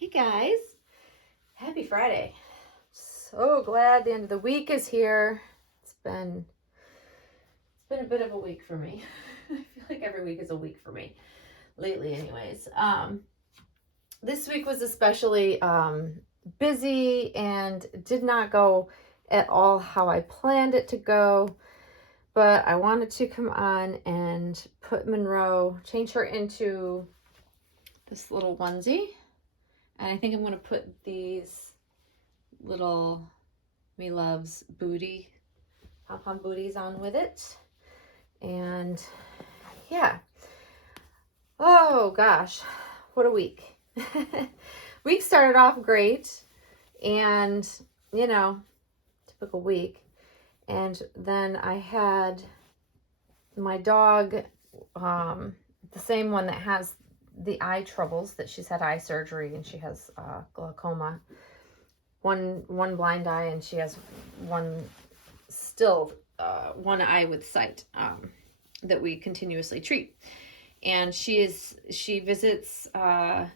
Hey guys, happy Friday. So glad the end of the week is here. It's been a bit of a week for me. I feel like every week is a week for me lately anyways. This week was especially busy and did not go at all how I planned it to go, but I wanted to come on and put Monroe, change her into this little onesie. And I think I'm going to put these little Me Loves booty, pom-pom booties on with it. And yeah. Oh gosh, what a week. Week started off great. And, typical week. And then I had my dog, the same one that has the eye troubles, that she's had eye surgery and she has glaucoma, one blind eye, and she has one eye with sight that we continuously treat. And she visits the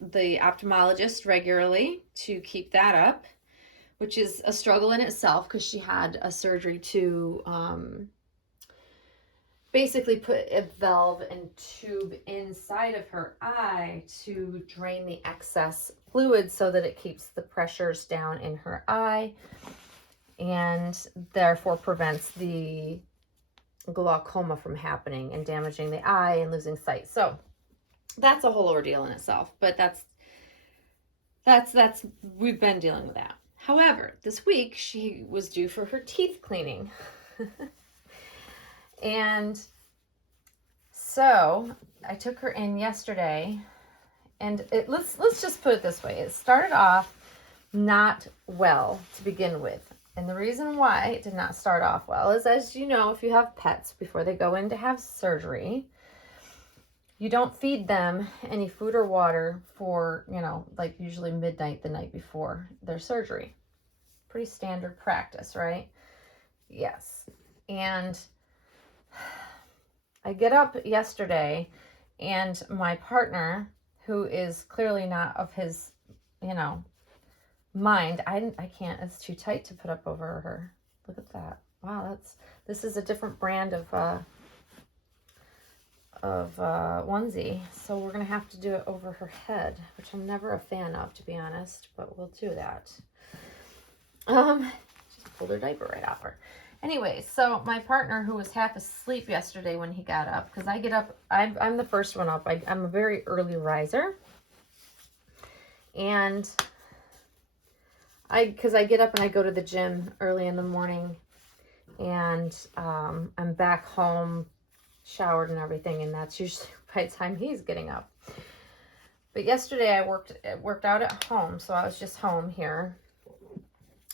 ophthalmologist regularly to keep that up, which is a struggle in itself because she had a surgery to basically put a valve and tube inside of her eye to drain the excess fluid so that it keeps the pressures down in her eye and therefore prevents the glaucoma from happening and damaging the eye and losing sight. So that's a whole ordeal in itself, but that's we've been dealing with that. However, this week she was due for her teeth cleaning. And so I took her in yesterday, and let's just put it this way. It started off not well to begin with. And the reason why it did not start off well is, as you know, if you have pets, before they go in to have surgery, you don't feed them any food or water for, like usually midnight the night before their surgery. Pretty standard practice, right? Yes. And I get up yesterday, and my partner, who is clearly not of his, mind, I can't, it's too tight to put up over her. Look at that. Wow, this is a different brand of onesie, so we're gonna have to do it over her head, which I'm never a fan of, to be honest, but we'll do that. Just pulled her diaper right off her. Anyway, so my partner, who was half asleep yesterday when he got up, because I get up, I'm the first one up. I'm a very early riser. And because I get up and I go to the gym early in the morning, and I'm back home, showered and everything, and that's usually by the time he's getting up. But yesterday I worked out at home, so I was just home here.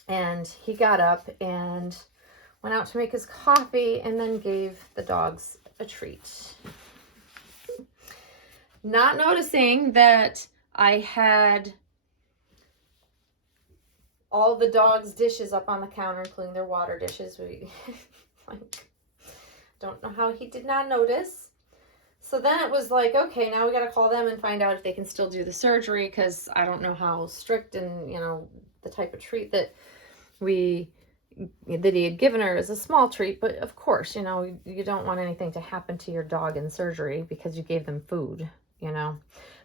And he got up and went out to make his coffee and then gave the dogs a treat. Not noticing that I had all the dogs' dishes up on the counter, including their water dishes. We don't know how he did not notice. So then it was like, okay, now we got to call them and find out if they can still do the surgery, because I don't know how strict and, the type of treat that he had given her is a small treat, but of course, you don't want anything to happen to your dog in surgery because you gave them food,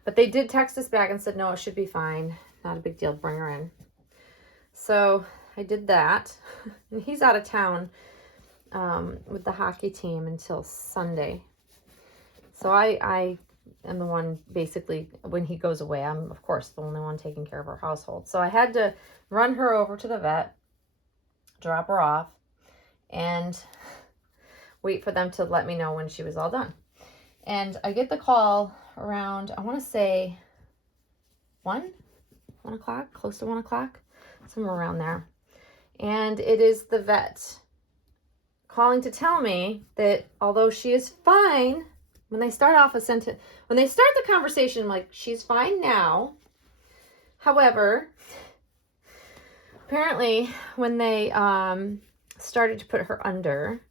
But they did text us back and said, no, it should be fine. Not a big deal. Bring her in. So I did that. And he's out of town with the hockey team until Sunday. So I am the one, basically, when he goes away, I'm, of course, the only one taking care of our household. So I had to run her over to the vet, drop her off, and wait for them to let me know when she was all done. And I get the call around, I want to say 1 o'clock, close to 1 o'clock, somewhere around there. And it is the vet calling to tell me that although she is fine, when they start off when they start the conversation, like, she's fine now. However, apparently when they started to put her under,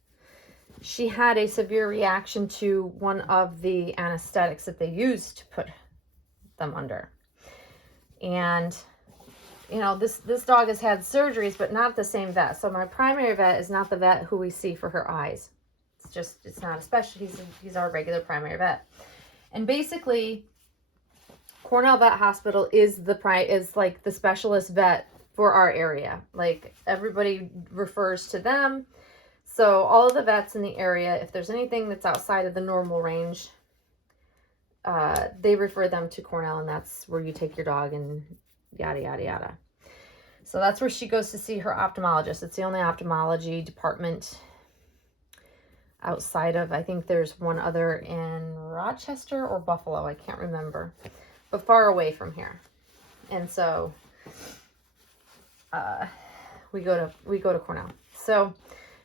she had a severe reaction to one of the anesthetics that they used to put them under. And, you know, this dog has had surgeries, but not the same vet. So my primary vet is not the vet who we see for her eyes. It's not a specialist. He's our regular primary vet. And basically, Cornell Vet Hospital is like the specialist vet for our area. Like, everybody refers to them. So all of the vets in the area, if there's anything that's outside of the normal range, they refer them to Cornell, and that's where you take your dog and yada, yada, yada. So that's where she goes to see her ophthalmologist. It's the only ophthalmology department outside of, I think there's one other in Rochester or Buffalo. I can't remember, but far away from here. And so we go to Cornell. So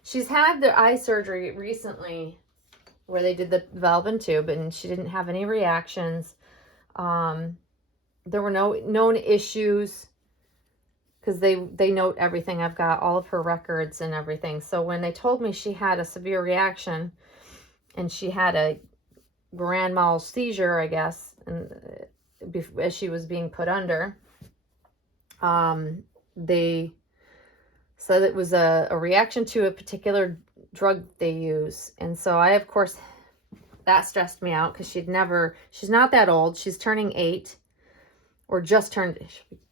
she's had the eye surgery recently where they did the valve and tube, and she didn't have any reactions. There were no known issues because they note everything. I've got all of her records and everything. So when they told me she had a severe reaction and she had a grand mal seizure, I guess, and as she was being put under, they said it was a reaction to a particular drug they use. And so I, of course, that stressed me out because she's not that old. She's turning 8, or just turned,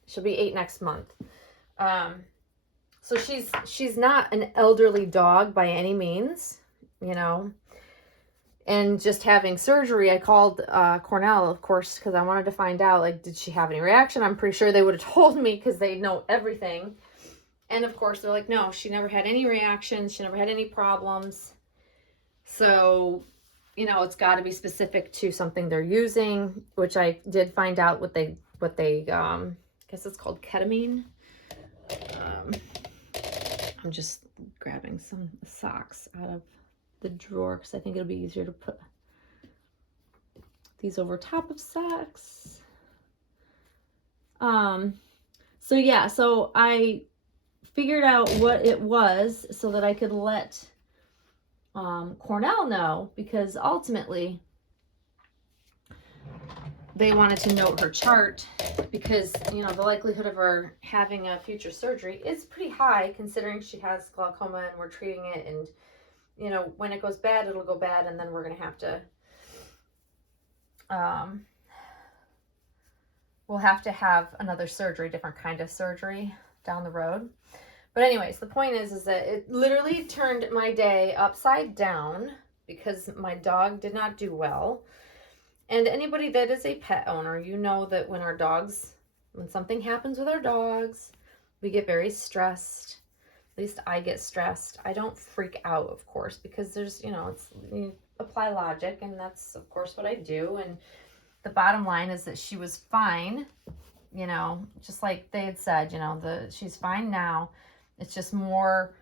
she'll be 8 next month. So she's not an elderly dog by any means, you know. And just having surgery, I called Cornell, of course, because I wanted to find out, like, did she have any reaction? I'm pretty sure they would have told me because they know everything. And of course, they're like, no, she never had any reactions. She never had any problems. So, you know, it's got to be specific to something they're using, which I did find out what they I guess it's called ketamine. I'm just grabbing some socks out of the drawer because I think it'll be easier to put these over top of socks. So yeah, so I figured out what it was so that I could let Cornell know, because ultimately they wanted to note her chart because, you know, the likelihood of her having a future surgery is pretty high considering she has glaucoma and we're treating it, and, you know, when it goes bad, it'll go bad, and then we're going to have to, we'll have to have another surgery, different kind of surgery down the road. But anyways, the point is that it literally turned my day upside down because my dog did not do well. And anybody that is a pet owner, you know that when something happens with our dogs, we get very stressed. At least I get stressed. I don't freak out, of course, because there's, you know, you apply logic, and that's, of course, what I do. And the bottom line is that she was fine, you know, just like they had said, you know, she's fine now. It's just more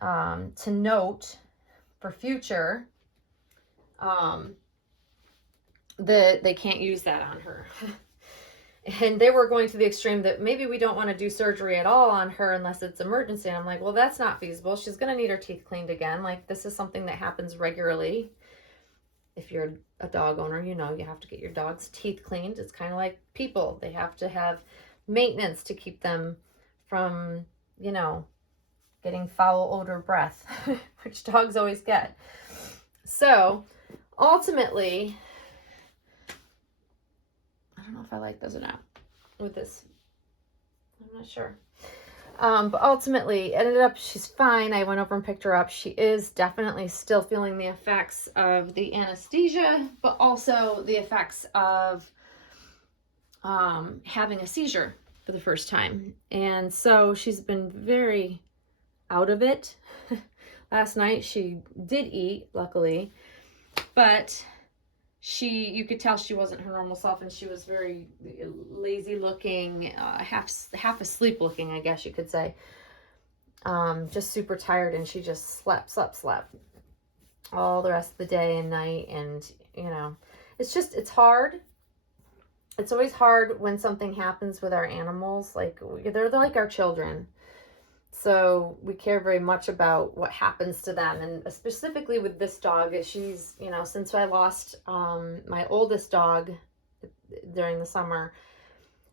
to note for future that they can't use that on her. And they were going to the extreme that maybe we don't want to do surgery at all on her unless it's emergency. And I'm like, well, that's not feasible. She's going to need her teeth cleaned again. Like, this is something that happens regularly. If you're a dog owner, you know you have to get your dog's teeth cleaned. It's kind of like people. They have to have maintenance to keep them from, you know, getting foul odor breath, which dogs always get. So ultimately, I don't know if I like those or not with this. I'm not sure. But ultimately, ended up, she's fine. I went over and picked her up. She is definitely still feeling the effects of the anesthesia, but also the effects of having a seizure for the first time. And so she's been very out of it. Last night she did eat, luckily, but you could tell she wasn't her normal self, and she was very lazy looking, half asleep looking, I guess you could say. Just super tired, and she just slept all the rest of the day and night. And, you know, it's hard. It's always hard when something happens with our animals. Like, they're like our children. So we care very much about what happens to them. And specifically with this dog, she's, you know, since I lost my oldest dog during the summer,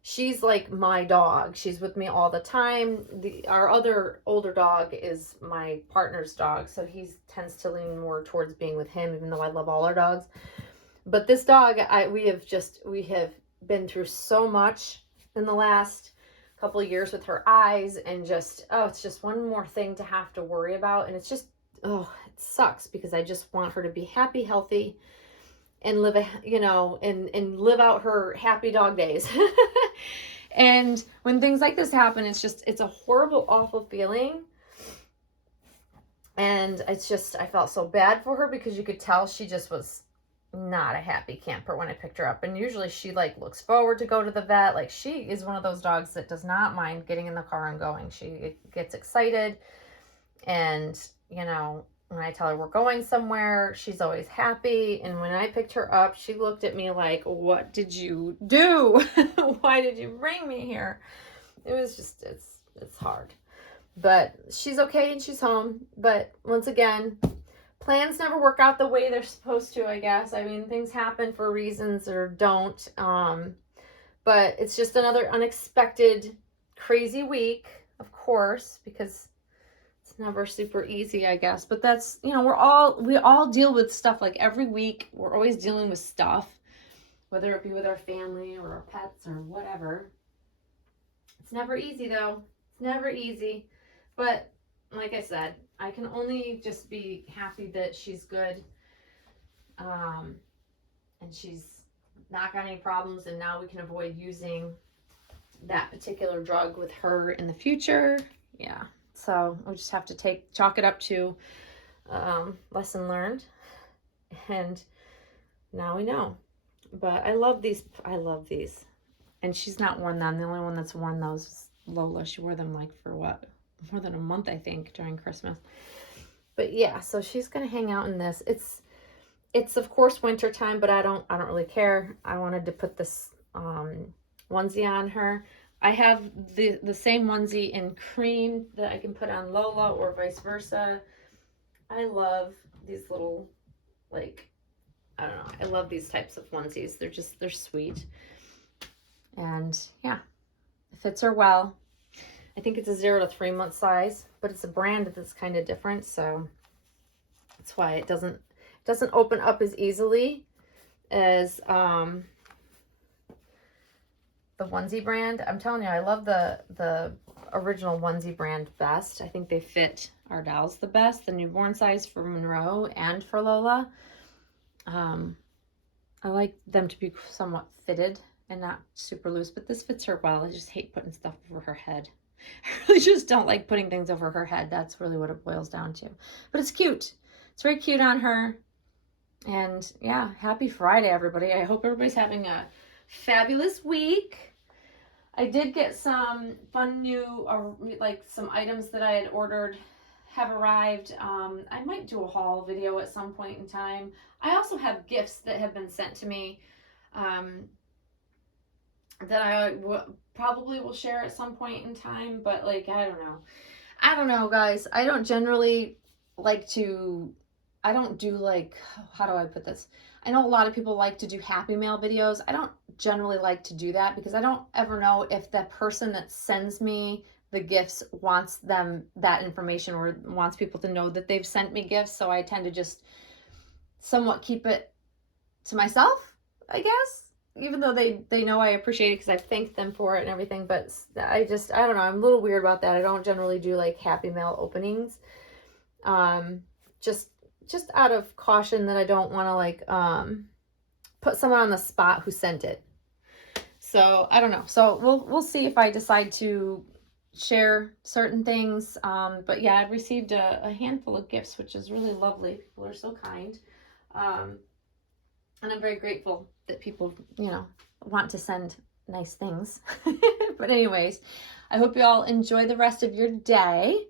she's like my dog. She's with me all the time. Our other older dog is my partner's dog, so he tends to lean more towards being with him, even though I love all our dogs. But this dog, we have been through so much in the last couple of years with her eyes, and just, oh, it's just one more thing to have to worry about. And it's just, oh, it sucks, because I just want her to be happy, healthy, and live and live out her happy dog days. And when things like this happen, it's a horrible, awful feeling. And it's just, I felt so bad for her, because you could tell she just was not a happy camper when I picked her up. And usually she like looks forward to go to the vet. Like, she is one of those dogs that does not mind getting in the car and going. She gets excited, and when I tell her we're going somewhere, she's always happy. And when I picked her up, she looked at me like, what did you do? Why did you bring me here? It was just, it's hard. But she's okay, and she's home. But once again, plans never work out the way they're supposed to, I guess. I mean, things happen for reasons, or don't. But it's just another unexpected, crazy week, of course, because never super easy, I guess. But that's, we all deal with stuff. Like, every week we're always dealing with stuff, whether it be with our family or our pets or whatever. It's never easy, though. It's never easy. But like I said, I can only just be happy that she's good, and she's not got any problems, and now we can avoid using that particular drug with her in the future. Yeah. So we just have to chalk it up to lesson learned, and now we know. But I love these. And she's not worn them. The only one that's worn those is Lola. She wore them like for what? More than a month, I think, during Christmas. But yeah, so she's gonna hang out in this. It's of course winter time, but I don't really care. I wanted to put this onesie on her. I have the same onesie in cream that I can put on Lola, or vice versa. I love these little, like, I don't know. I love these types of onesies. They're sweet. And yeah, it fits her well. I think it's a 0 to 3 month size, but it's a brand that's kind of different. So that's why it doesn't open up as easily as, the onesie brand. I'm telling you, I love the original onesie brand best. I think they fit our dolls the best. The newborn size for Monroe and for Lola. I like them to be somewhat fitted and not super loose, but this fits her well. I just hate putting stuff over her head. I really just don't like putting things over her head. That's really what it boils down to. But it's cute. It's very cute on her. And yeah, happy Friday, everybody. I hope everybody's having a fabulous week. I did get some fun new, like some items that I had ordered have arrived. I might do a haul video at some point in time. I also have gifts that have been sent to me that I probably will share at some point in time. But like, I don't know, guys. I don't generally like to, I don't do like, how do I put this? I know a lot of people like to do happy mail videos. I don't generally like to do that, because I don't ever know if the person that sends me the gifts wants that information, or wants people to know that they've sent me gifts. So I tend to just somewhat keep it to myself, I guess, even though they know I appreciate it, because I've thanked them for it and everything. But I don't know. I'm a little weird about that. I don't generally do like happy mail openings. Just out of caution that I don't want to like put someone on the spot who sent it. So I don't know. So we'll see if I decide to share certain things. But yeah, I've received a handful of gifts, which is really lovely. People are so kind. And I'm very grateful that people, want to send nice things. But anyways, I hope you all enjoy the rest of your day.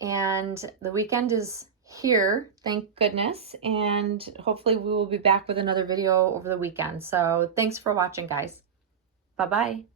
And the weekend is here, thank goodness. And hopefully we will be back with another video over the weekend. So thanks for watching, guys. Bye-bye.